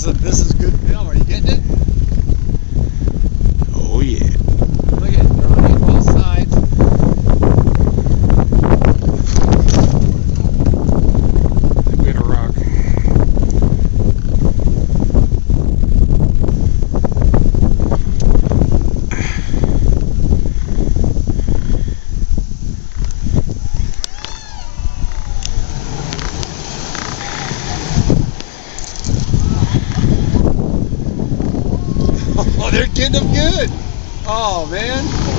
awesome. This is good film. Are you getting it? Oh yeah. Look at it. They're on both sides. We hit a rock. Oh, they're getting them good. Oh, man.